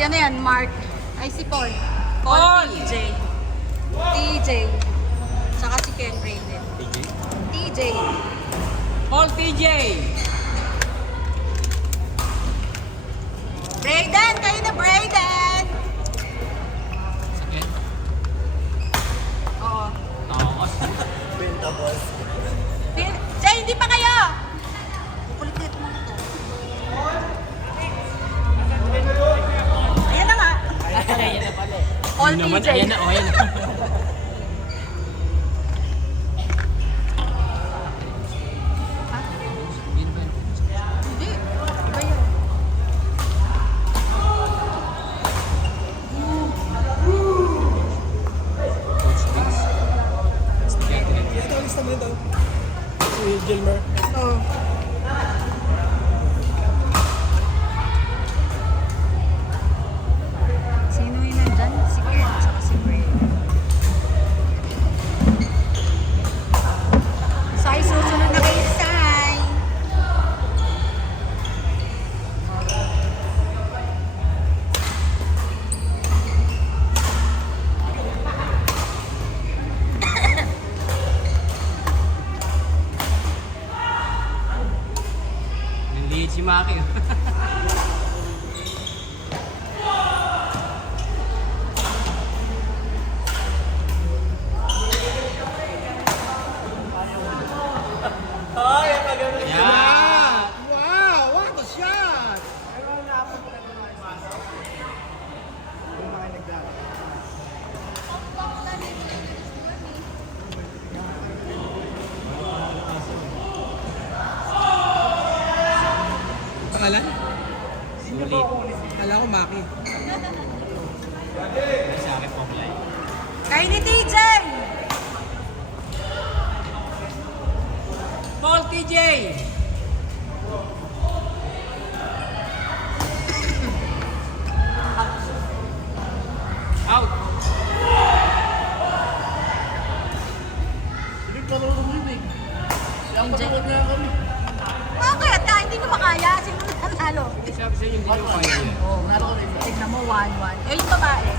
Si ano yan, Mark. Ay, si Paul. Paul! TJ. TJ. Saka si Ken Brayden. TJ. Paul TJ! Brayden! Kayo na, Brayden! Sakit? Oo. Takos. Benta boss. Jay, hindi pa kayo! Kukulit-kulit mo ito. Ayan na nga. Ayan na pala eh. Paul Yun naman, TJ. ayan na, oh, ayan na. Hindi. Iba yun. Ito, lista mo ito. Si Gilmer. Oo. Sino yung nandyan? Si Ken, saka si Bray. Sai, susunod na kayo, Sai. Naliit si Maki. Ay, maganda siya. Yan! Wow, what a shot! Pangalan? Sulit. Kala ko Maki. Sa akin pong live. Kayo ni TJ! Paul TJ! Out! Hindi pa rin umibig. TJ. na kami. Bakit? Hindi mo makaya. Sino nanalo? Sabi sa inyo, hindi nyo kaya yan. Oo, tignan mo, 1-1. Eh, yung babae.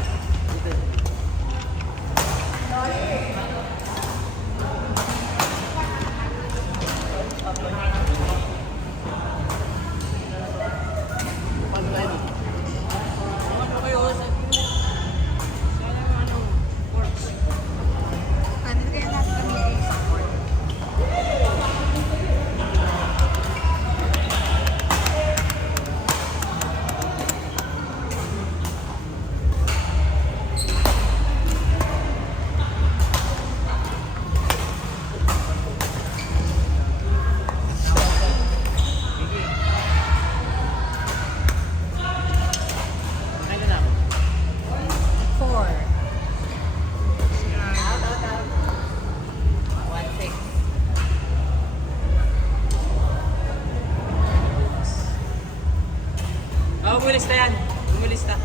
Ano kayo? Sayang ano, works. Ano kaya natin gamitin sa court? Kailan na ako? 4. 1-6. Umulista yan. Umulista.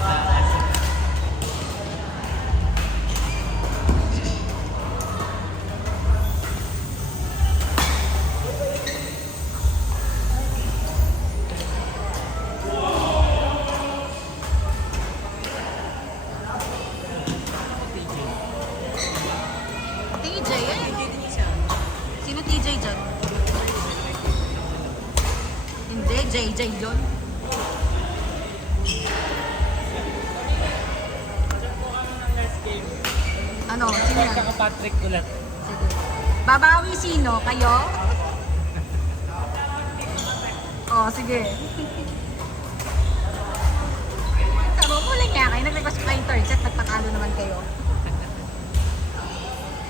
God bless. TJ, eh. Sino TJ dyan? Hindi, JJ yun. Ano? Sino yan? Saka Patrick ulit. Sige. Babawi sino? Kayo? Oh, sige. Sabi mo, muli nga kayo. Nag-request ko kayong third set. Nagpatalo naman kayo.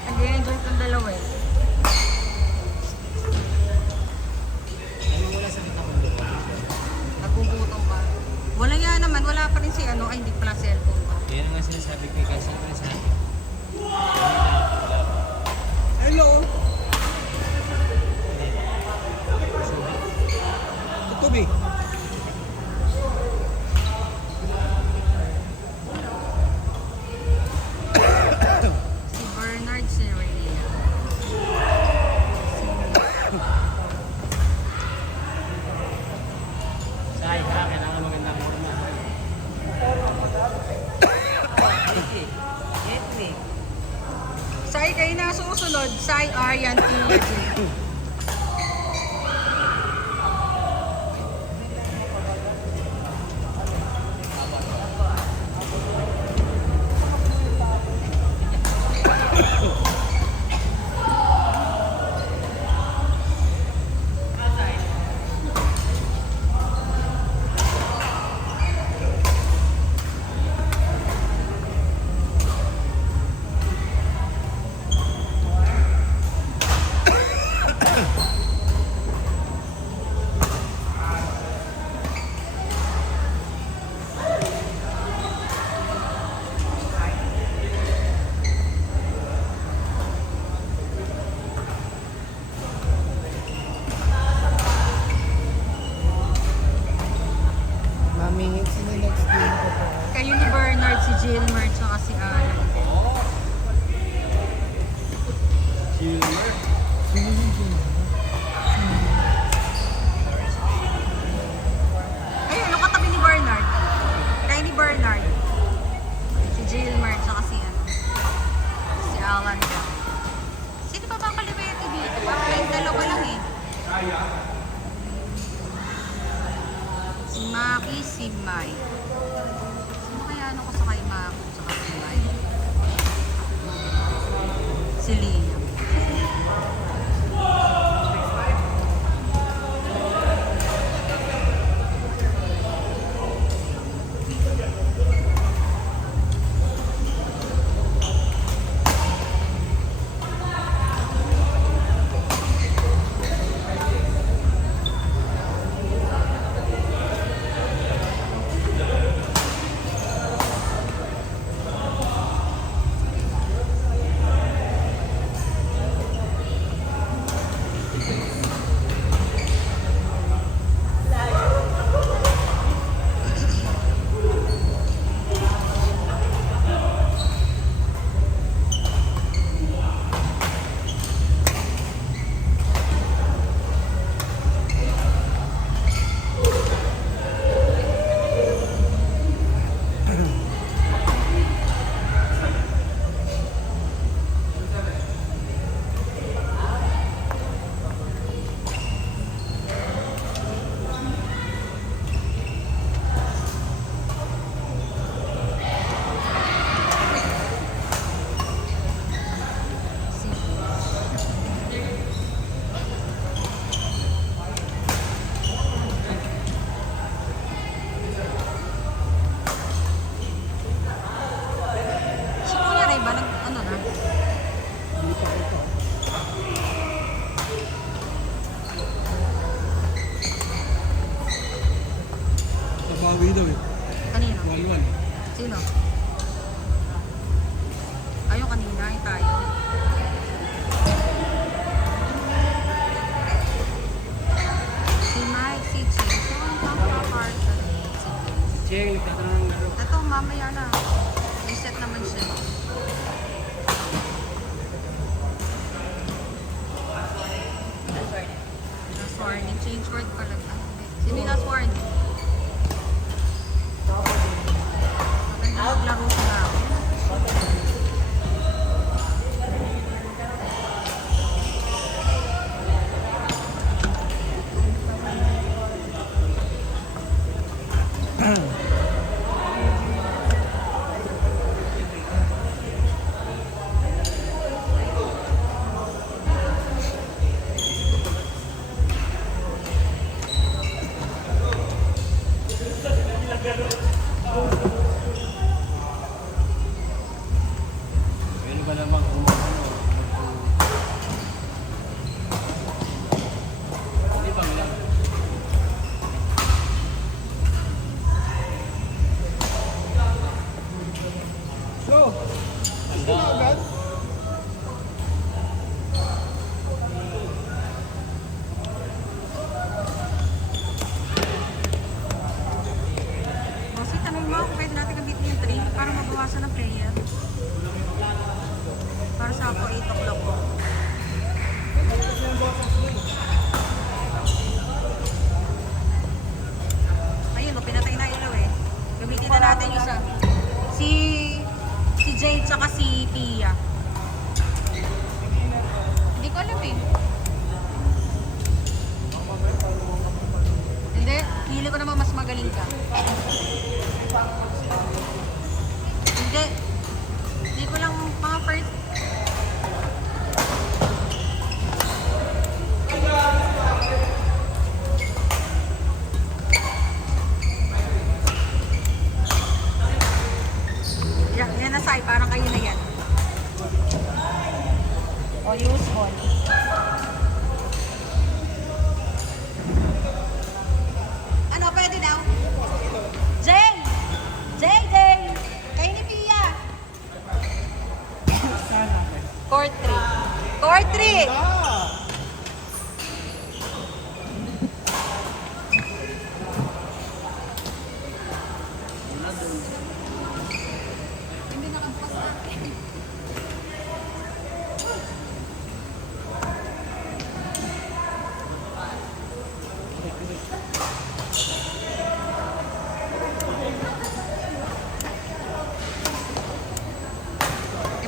Nag-enjoy itong dalawa eh. Ano mula sa kita ko doon? Nagugutom pa. Wala nga naman. Wala pa rin si ano. Ay, hindi pala cellphone ko. Yan ang nga sinasabi ko kasi ano sa akin. Hello. Tutubi. Sai kayo na susunod. Sai Aryan Pia J. Mami, sino next game ko po? Kayo ni Bernard, si Gilmer, tsaka si Alan. Gilmer. Sino yung game? Ayun, ano katabi ni Bernard? Kayo ni Bernard. Si Gilmer, tsaka si ano. Si Alan. Sino pa bang kalibete dito? Parang kayong dalawa lang eh. Si Maki, si Mai. Sino kaya ano ko sa kay Maki, tsaka si Mai? Si Liam. Si Kuya Ray ba? Ano na? Hindi pa ito. Nabawi daw eh. Kanino? 1-1. Sino? Ayun kanina, yung tayo. Si Mike, si Ching. So, ang pang-parcel. Si Cheng, nagtatanong ng laro. Ito, mamaya na. Reset naman siya. Last warning. Change word pala. Sino yung last warning? Maganda maglaro sila ako. Pwede ba naman kung ano? Hindi ba lang? So, ito na agad? Bossy, tanong mo kung pwede natin gamitin yung 3 para mabawasan ng player. Para sa ako 8 o'clock po. Ayun, o, pinatay na ilaw eh. Gamitin na natin isa. Si Jade tsaka si Pia. alam eh. Hindi, pili ko naman mas magaling ka. Hindi. Hindi ko lang mga first. Yan na say, parang kayo na yan. O, use all. Ano, pwede daw? Jay! Jay! Kayo ni Pia! Court 3. Court 3! Hindi nakabukas na.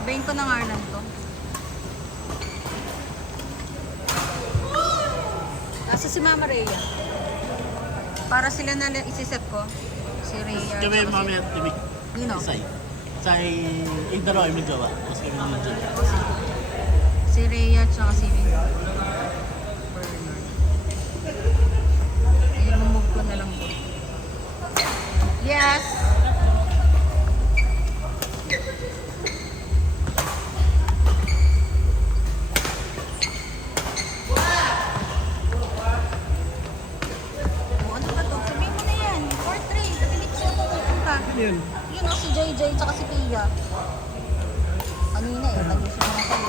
Ibayin ko na nga lang to. Nasa si Mama Rhea. Para sila na isiset ko. Si Rhea. Kami tsaka mamaya timik. Nino? Isay. Say, igdaro ay medyo ba? Mas kami medyo. Si Rhea tsaka si Bernard. I-remove ko na lang po. Yes! Oh, ano ba to? Sabihin mo na yan. 4-3. Pabilis siya pupunta. Yun. Yun o, si JJ tsaka si Pia. Kanina eh, nag-usap na kayo.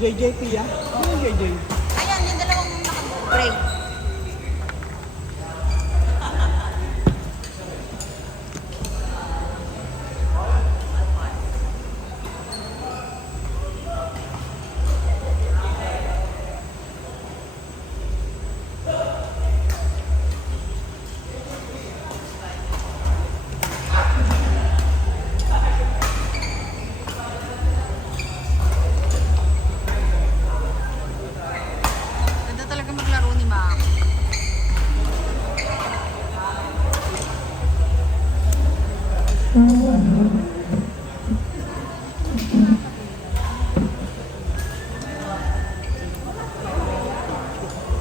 JJ Pia? Ano yung JJ? Ayan, yung dalawang naka-break. Ganda talaga maglaro ni Mac.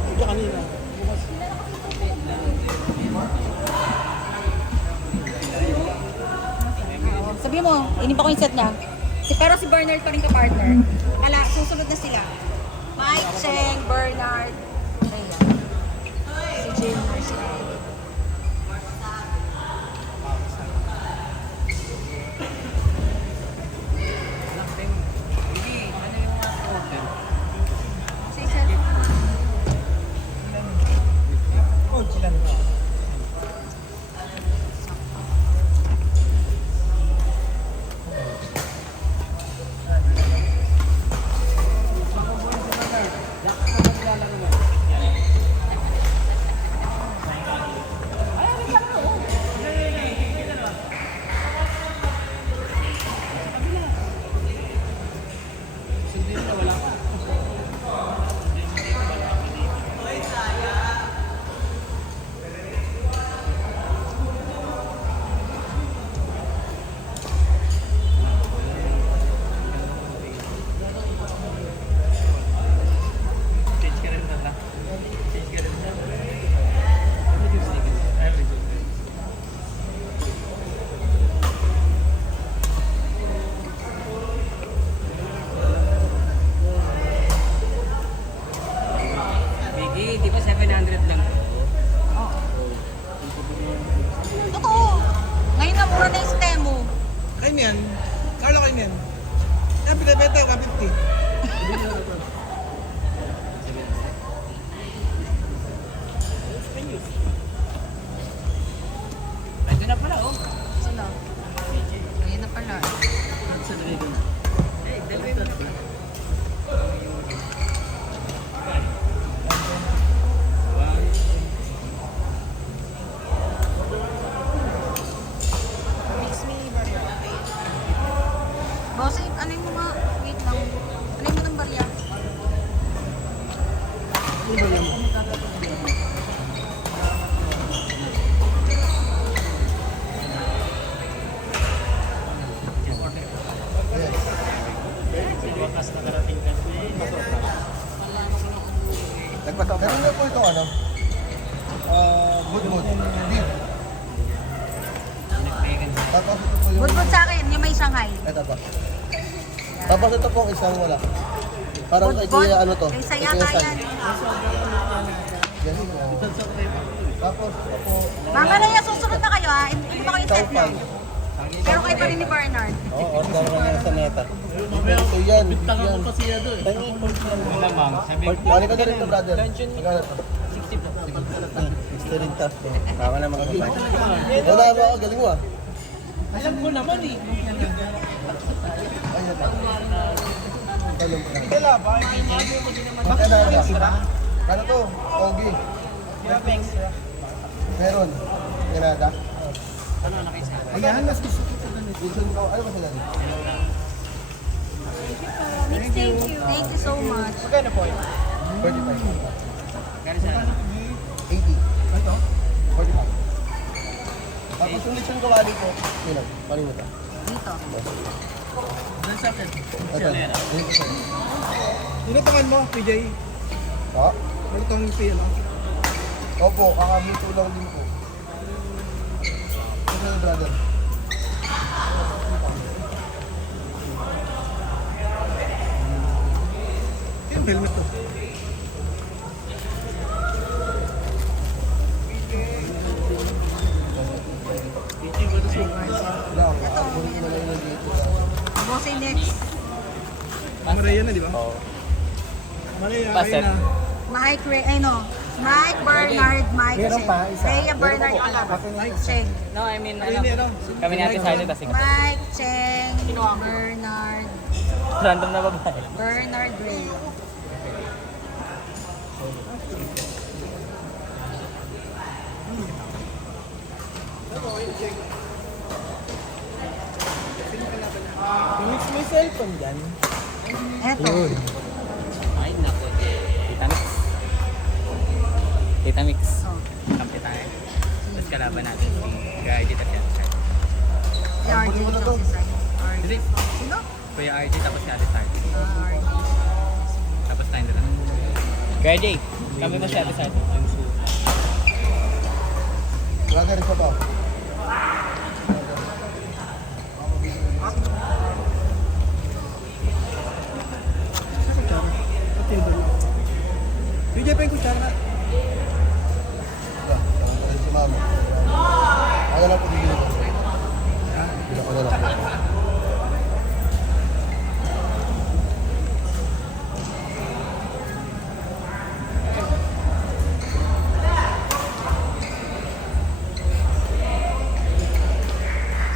Hindi kanina. Bukas. Sabi mo, inipa ko yung set niya. Pero si Bernard pa rin ka-partner. Ala, susunod na sila. Mike, Cheng, Bernard, Rhea. Si Jilmer, si Riley. Si Seth. Oh, sila na. Biggie, di ba 700 lang? Totoo. Ngayon na mura na yung Stemo. Kayo yan. Carlo kayo yan. Yan, pinabenta yung 150. Pwede na pala, oh. Sila. Ngayon na pala. Sa Dragon. Eh, dalawa yung Bossing, ano yung mga... Wait lang. Ano yung mga barya? Shanghai. Ito pa. Tapos ito pong isang wala. Parang kay Bon, Kuya ano to? Kay Kay saya Kuya Sai. yan. Yan po. Tapos ito po. Mama na yan, susunod na kayo ha. Hindi ba kayo set Chow yan? Fai. Pero kayo pa rin ni Bernard. Oo, order ka niya sa neta. So yan, yan. Lamang, sabi ko. Bali ka na rin to, brother. Magkano to? 60 po. 60 rin to. Tama na mga kapay. Wala ba ako, galing mo ah. Alam ko naman eh. Ayan na. Alam ko na. Dala, baka Magkanada. Ano to? Ogi. Meron. Canada. Ano, nakisa? Ayan, mas gusto ko ito. Wilson ko. Ano ba sila? Thank you. Thank you so much. Magkano po yun? 45. Kaya sa ano? 80. Ito? 45. Tapos yung lechon ko kali po. Yun, palimutan. Dito. Dahil sa akin. Ito. Dito sa'yo. Tinutungan mo, PJ. Ha? Malutong yung PJ, no? Opo, kakabuto lang din po. Ito na, brother. Yung helmet to. Lang, kakabuto na lang yung dito. Bossy next. Maria na, di ba? Oo. Maria, Passet. ayun na. Mike, Mike Bernard, Mike Cheng. Rhea Bernard pala. Cheng. No, I mean, Ayun na, ano? kami ni Ate Sally, kasi Mike Cheng, Bernard, random na babae. Bernard Ray. May cellphone dyan. Eto. Ay, naku. Tita Mix. Tita Mix. Oh, Kampi tayo. Tapos kalaban natin si Kuya RJ tapos si Ate Sally. si RJ ito si Sai. Hindi. Sino? Kuya RJ tapos si Ate Sally. RJ. Tapos tayo na lang. Kuya RJ, kami mo si Ate Sally. Brother, ito pa. PJ pa yung kutsara. Si mama. Ano lang po bibili ko? Bila ko na lang po.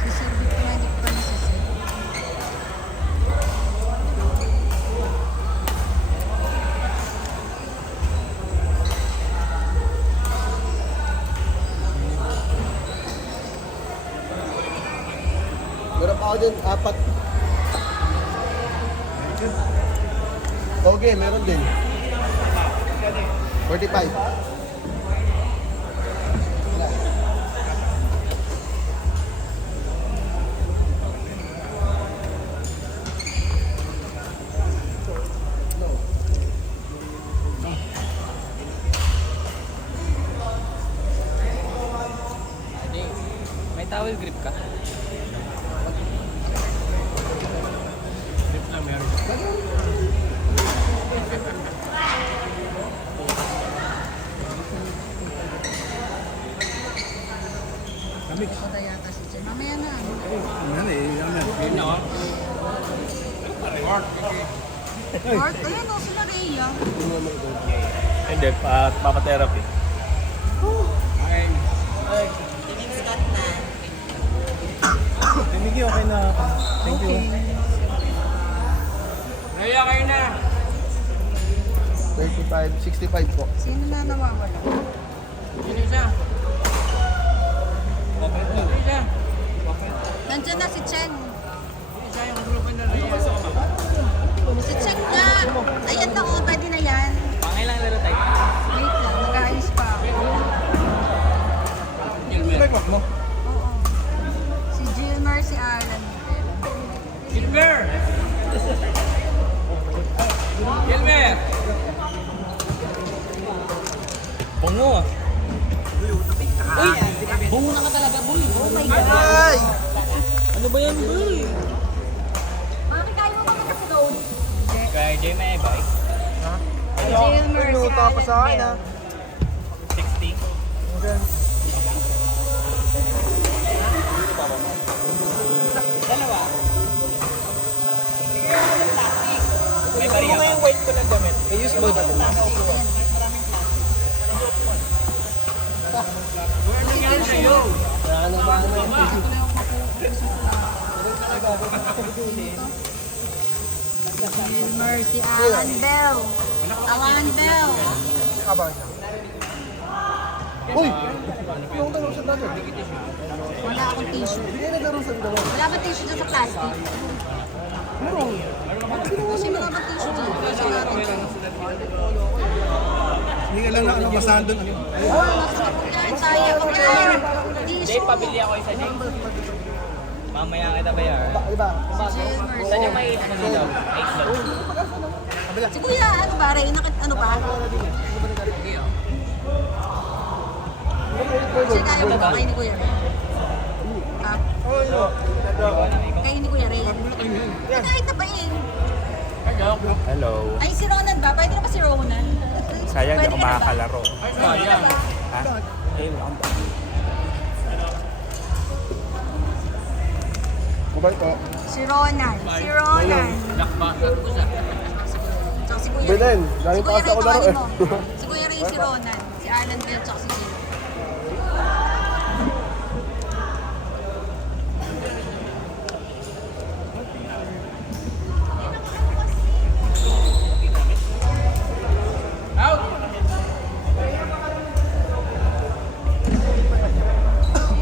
Sisirvit ko na, hindi ko pa nasisirvit. Meron pa ako din, 4. Okay, meron din. 45. Wala. RJ, may towel grip ka? Grip lang meron. Kami. Ako na yata si Chen. Mamaya na. Yan eh, yan. Yun na oh. Mark, ayun o, sila Rhea. Hindi, papatherapy. Okay. Migi, okay na. Thank you. Rhea, kayo na. 35, 65 po. Sino na nawawala? Yun isa. Isa. Nandiyan na si Chen. Isa yung grupo na Rhea. Si Chen nga. Ayan na o, pwede na yan. Pangailang laro tayo? Wait lang, nag-aayos pa ako. Like mo? Oo. Si Gilmer, si Alan. Silver! Silver! Bungo ah. Uy! Bungo na ka talaga, boy! Oh my God! Ay! Ano ba yan, boy? Jay may bike. Ha? Si Gilmer, si Pinuta pa sa akin, ha? Alan 60. Okay. Dalawa. May bariya ka. White ko na damit. May use both natin. Ano ba Gilmer, si Alan Bell. Alan Bell. Habang na. Uy! Yung tanong sa dati. Wala akong tissue. Hindi naglaro sa dalawa. Wala ba tissue dyan sa plastic? Meron. Kasi mga ba tissue dyan? Kasi natin dyan. Hindi ka lang nakabasahan doon. Oh, nasa kapag yan. Sayang ako yan. Jay, Tissue. pabili ako isa, Jay. Mamaya kita bayaran. Iba. Si Gilmer. Saan yung may ano dito? 8 daw. Si Kuya, ano ba? Ray, ano pa? Kasi kaya mo ba kayo ni Kuya Ray? Ha? Kayo ni Kuya Ray? Kahit na ba yun? Hello. Ay, si Ronan ba? Pwede na ba si Ronan? Sayang Pwede di ako ka na ba? makakalaro. Sayang. Ha? Ayun lang. Kubay ko. Si Ronan. Si Ronan. Tsaka si Kuya Ray. Belen, galing Si pa Kuya kasi Ray, ako laro tawagin eh. mo. Si Kuya Ray, si Ronan. Si Alan Bell, tsaka si Jill.